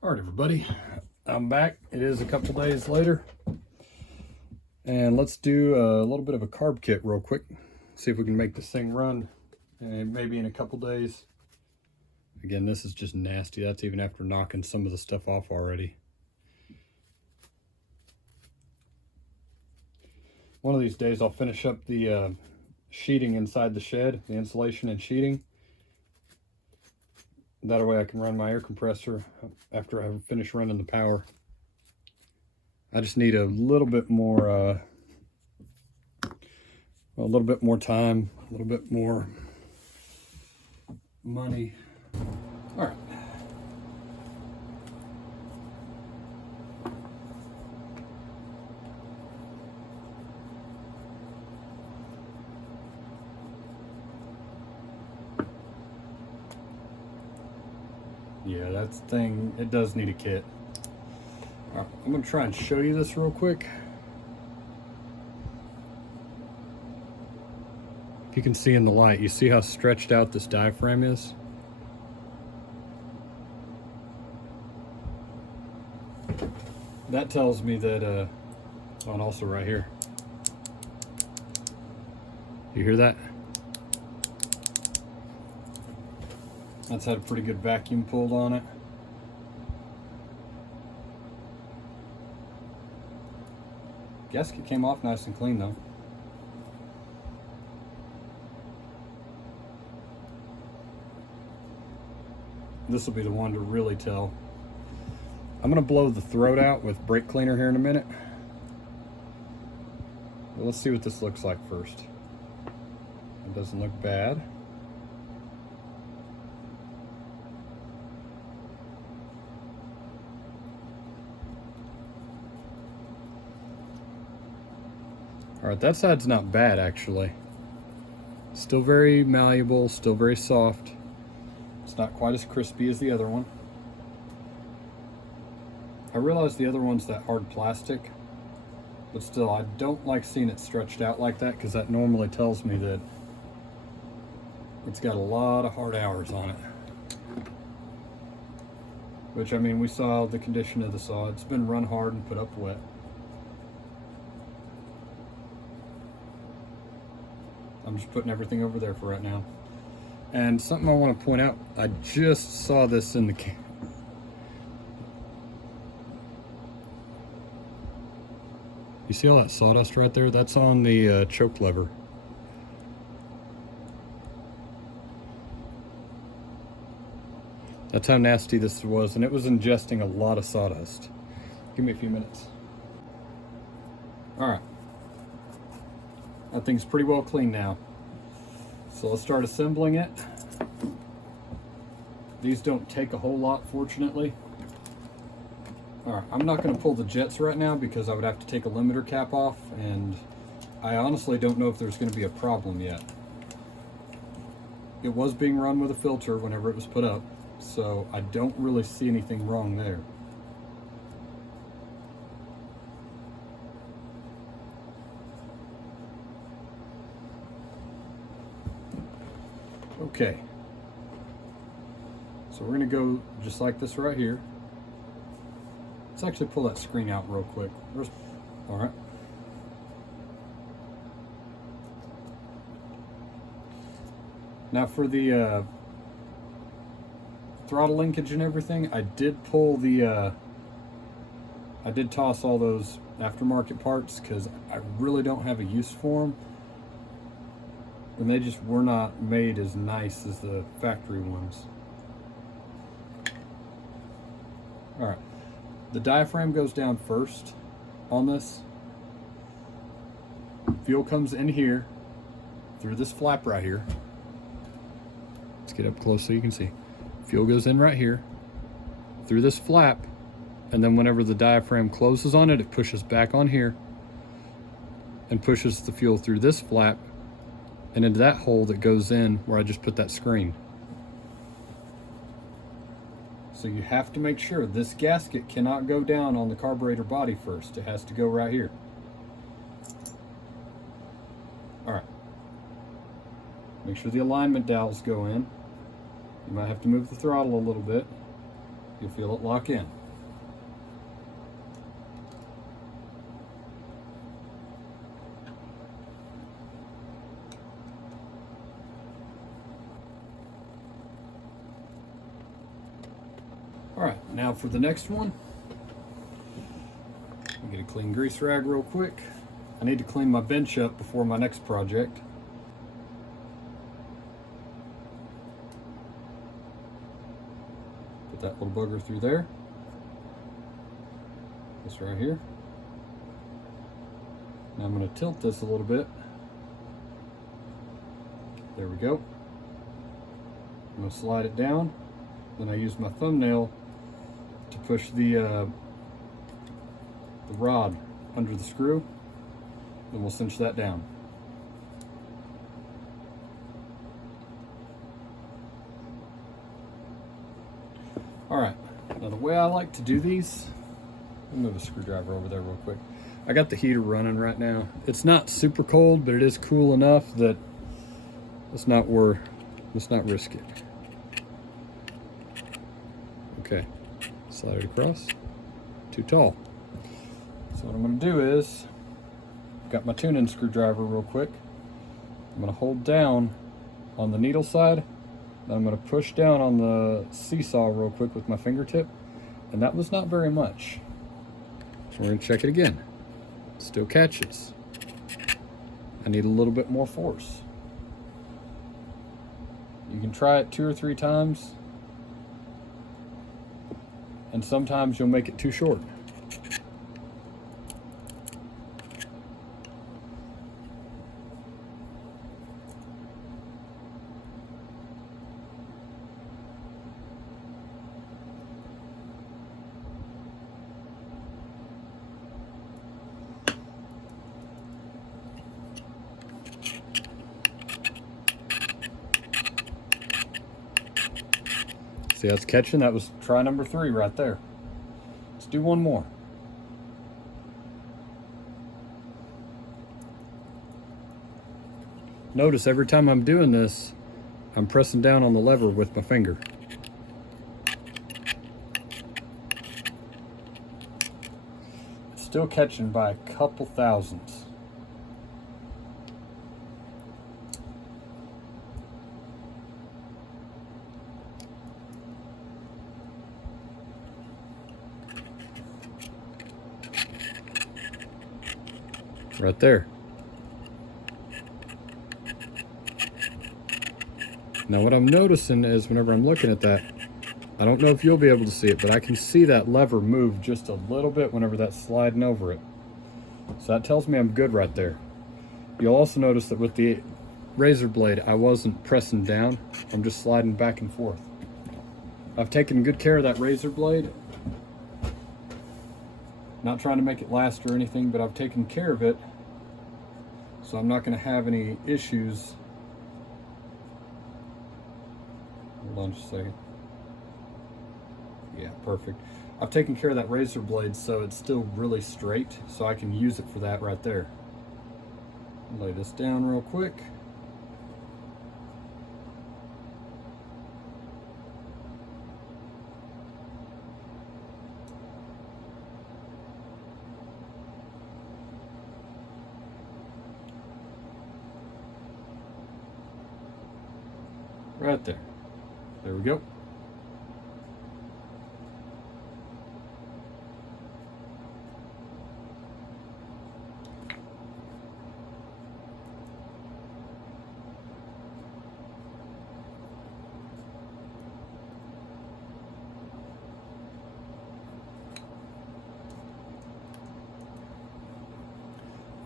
All right, everybody, I'm back. It is a couple days later, and let's do a little bit of a carb kit real quick. See if we can make this thing run, and maybe in a couple days. Again, this is just nasty. That's even after knocking some of the stuff off already. One of these days, I'll finish up the sheeting inside the shed, the insulation and sheeting. That way I can run my air compressor after I finish running the power. I just need a little bit more time, a little bit more money. All right. Yeah, that thing, it does need a kit. All right, I'm gonna try and show you this real quick. If you can see in the light, you see how stretched out this diaphragm is? That tells me that, oh, and also right here. You hear that? That's had a pretty good vacuum pulled on it. Gasket came off nice and clean though. This will be the one to really tell. I'm gonna blow the throat out with brake cleaner here in a minute. Well, let's see what this looks like first. It doesn't look bad. All right, that side's not bad actually. Still very malleable, still very soft. It's not quite as crispy as the other one. I realize the other one's that hard plastic, but still, I don't like seeing it stretched out like that because that normally tells me that it's got a lot of hard hours on it. Which, I mean, we saw the condition of the saw. It's been run hard and put up wet. I'm just putting everything over there for right now. And something I want to point out, I just saw this in the You see all that sawdust right there? That's on the choke lever. That's how nasty this was, and it was ingesting a lot of sawdust. Give me a few minutes. All right. That thing's pretty well clean now. So let's start assembling it. These don't take a whole lot, fortunately. All right, I'm not gonna pull the jets right now because I would have to take a limiter cap off, and I honestly don't know if there's gonna be a problem yet. It was being run with a filter whenever it was put up, so I don't really see anything wrong there. Okay, so we're gonna go just like this right here. Let's actually pull that screen out real quick. All right. Now for the throttle linkage and everything, I did pull the, I did toss all those aftermarket parts because I really don't have a use for them. And they just were not made as nice as the factory ones. All right, the diaphragm goes down first on this. Fuel comes in here through this flap right here. Let's get up close so you can see. Fuel goes in right here through this flap, and then whenever the diaphragm closes on it, it pushes back on here and pushes the fuel through this flap and into that hole that goes in where I just put that screen. So you have to make sure this gasket cannot go down on the carburetor body first. It has to go right here. All right. Make sure the alignment dowels go in. You might have to move the throttle a little bit. you'll feel it lock in. All right, now for the next one, I'll get a clean grease rag real quick. I need to clean my bench up before my next project. Put that little bugger through there. This right here. Now I'm going to tilt this a little bit. There we go. I'm going to slide it down. Then I use my thumbnail to push the rod under the screw. Then we'll cinch that down. All right, now the way I like to do these, I'll move a screwdriver over there real quick. I got the heater running right now. It's not super cold, but it is cool enough that let's not risk it. Okay, slide it across. Too tall. So what I'm going to do is, got my tuning screwdriver real quick. I'm going to hold down on the needle side. Then I'm going to push down on the seesaw real quick with my fingertip. And that was not very much. We're going to check it again. Still catches. I need a little bit more force. You can try it 2 or 3 times. And sometimes you'll make it too short. See how it's catching? That was try number 3 right there. Let's do one more. Notice every time I'm doing this, I'm pressing down on the lever with my finger. It's still catching by a couple thousandths. Right there. Now what I'm noticing is whenever I'm looking at that, I don't know if you'll be able to see it, but I can see that lever move just a little bit whenever that's sliding over it. So that tells me I'm good right there. You'll also notice that with the razor blade, I wasn't pressing down. I'm just sliding back and forth. I've taken good care of that razor blade. Not trying to make it last or anything, but I've taken care of it, so I'm not going to have any issues. Hold on just a second. Yeah, perfect. I've taken care of that razor blade so it's still really straight, so I can use it for that right there. Lay this down real quick. Right there. There we go.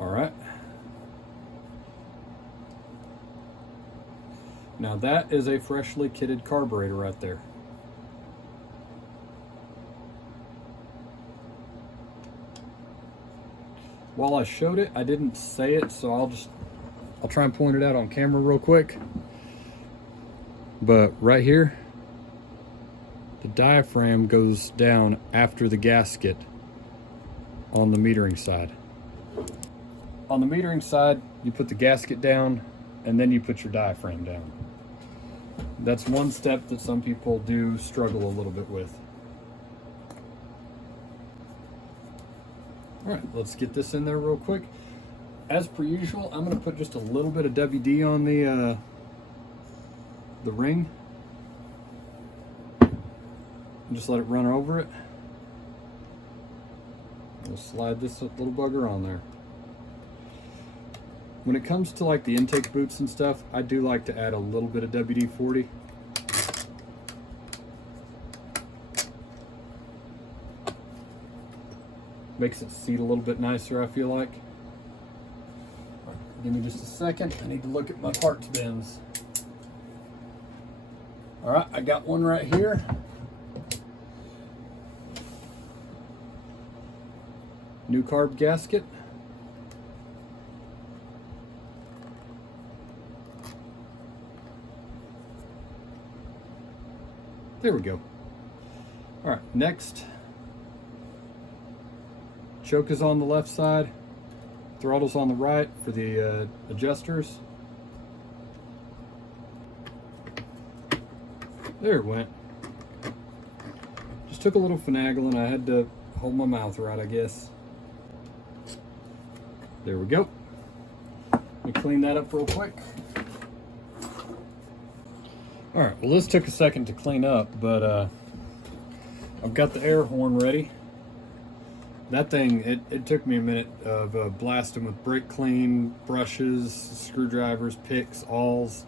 All right. Now that is a freshly kitted carburetor right there. While I showed it, I didn't say it, so I'll try and point it out on camera real quick. But right here, the diaphragm goes down after the gasket on the metering side. On the metering side, you put the gasket down and then you put your diaphragm down. That's one step that some people do struggle a little bit with. All right, let's get this in there real quick. As per usual, I'm going to put just a little bit of WD on the ring. And just let it run over it. We'll slide this little bugger on there. When it comes to like the intake boots and stuff, I do like to add a little bit of WD-40. Makes it seat a little bit nicer, I feel like. Right, give me just a second. I need to look at my parts bins. All right, I got one right here. New carb gasket. There we go. All right, next. Choke is on the left side, throttle's on the right for the adjusters. There it went. Just took a little finagling. I had to hold my mouth right, I guess. There we go. Let me clean that up real quick. All right, well this took a second to clean up, but I've got the air horn ready. That thing, it took me a minute of blasting with brake clean, brushes, screwdrivers, picks, awls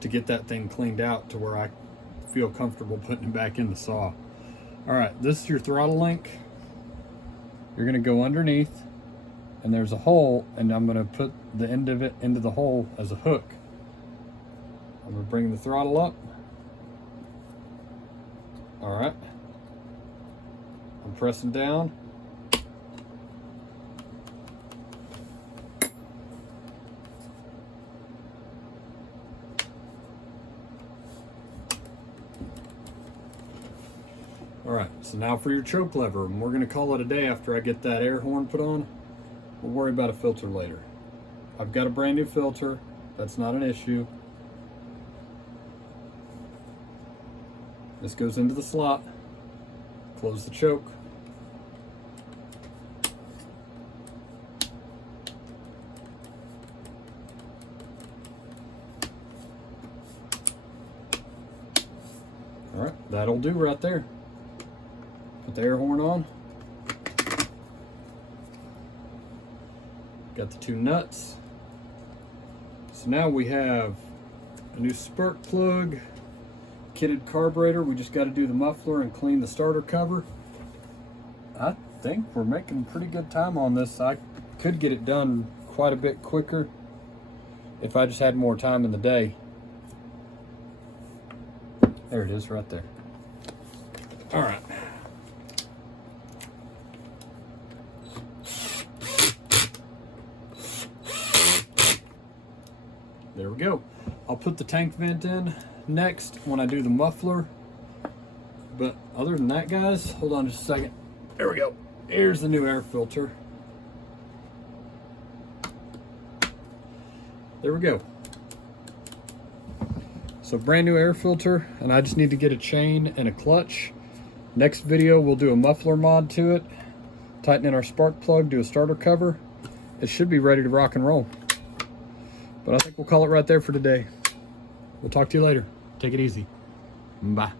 to get that thing cleaned out to where I feel comfortable putting it back in the saw. All right, this is your throttle link. You're gonna go underneath and there's a hole, and I'm gonna put the end of it into the hole as a hook. I'm gonna bring the throttle up. All right, I'm pressing down. All right, so now for your choke lever, and we're gonna call it a day after I get that air horn put on. We'll worry about a filter later. I've got a brand new filter, that's not an issue. This goes into the slot, close the choke. All right, that'll do right there. Put the air horn on. Got the two nuts. So now we have a new spark plug, kitted carburetor. We just got to do the muffler and clean the starter cover. I think we're making pretty good time on this. I could get it done quite a bit quicker if I just had more time in the day. There it is right there. All right. There we go. I'll put the tank vent in next when I do the muffler. But other than that, guys, hold on just a second. There we go. Here's the new air filter. There we go. So brand new air filter, and I just need to get a chain and a clutch. Next video, we'll do a muffler mod to it, tighten in our spark plug, do a starter cover. It should be ready to rock and roll. But I think we'll call it right there for today. We'll talk to you later. Take it easy. Bye.